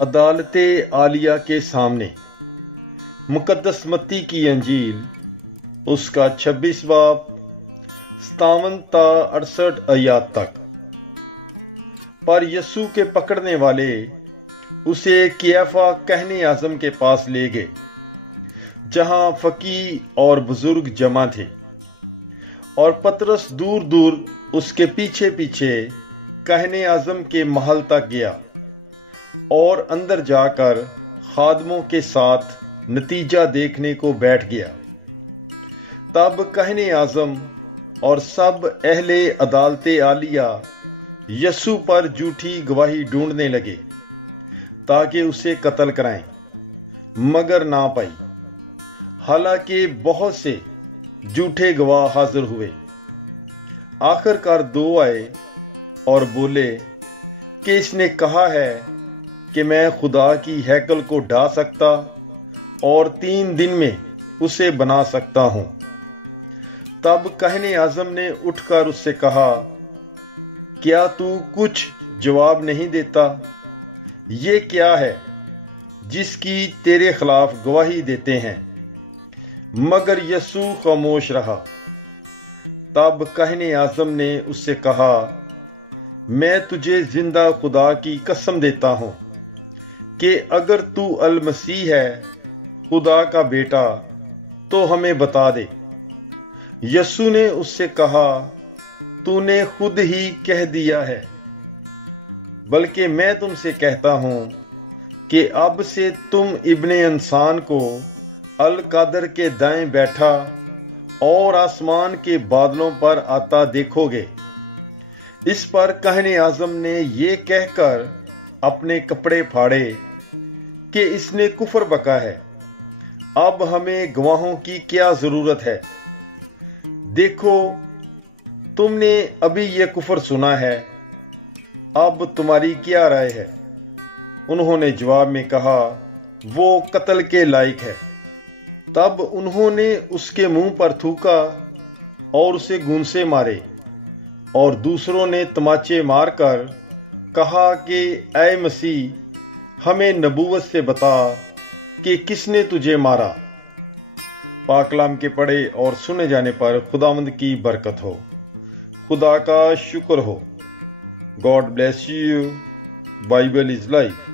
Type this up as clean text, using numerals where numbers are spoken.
अदालत आलिया के सामने मुकद्दस मत्ती की अंजील उसका 26 बाब 57 ता 68 आयात तक। पर यीशु के पकड़ने वाले उसे कियाफा कहने आज़म के पास ले गए, जहां फकीह और बुजुर्ग जमा थे, और पतरस दूर दूर उसके पीछे पीछे कहने आज़म के महल तक गया और अंदर जाकर खादमों के साथ नतीजा देखने को बैठ गया। तब कहने आज़म और सब अहले अदालत आलिया यीशु पर झूठी गवाही ढूंढने लगे ताकि उसे कत्ल कराएं, मगर ना पाई। हालांकि बहुत से झूठे गवाह हाजिर हुए। आखिरकार 2 आए और बोले कि इसने कहा है कि मैं खुदा की हैकल को ढा सकता और 3 दिन में उसे बना सकता हूं। तब कहने आज़म ने उठकर उससे कहा, क्या तू कुछ जवाब नहीं देता? ये क्या है जिसकी तेरे खिलाफ गवाही देते हैं? मगर यीशु खामोश रहा। तब कहने आज़म ने उससे कहा, मैं तुझे जिंदा खुदा की कसम देता हूं कि अगर तू अल मसीह है, खुदा का बेटा, तो हमें बता दे। यीशु ने उससे कहा, तूने खुद ही कह दिया है, बल्कि मैं तुमसे कहता हूं कि अब से तुम इब्ने इंसान को अल कादर के दाएं बैठा और आसमान के बादलों पर आता देखोगे। इस पर कहने आज़म ने ये कहकर अपने कपड़े फाड़े कि इसने कुफर बका है। अब हमें गवाहों की क्या जरूरत है? देखो, तुमने अभी ये कुफर सुना है, अब तुम्हारी क्या राय है? उन्होंने जवाब में कहा, वो कत्ल के लायक है। तब उन्होंने उसके मुंह पर थूका और उसे गूंसे मारे, और दूसरों ने तमाचे मारकर कहा कि ऐ मसीह, हमें नबूवत से बता कि किसने तुझे मारा। पाकलाम के पढ़े और सुने जाने पर खुदावंद की बरकत हो। खुदा का शुक्र हो। God bless you. Bible is life.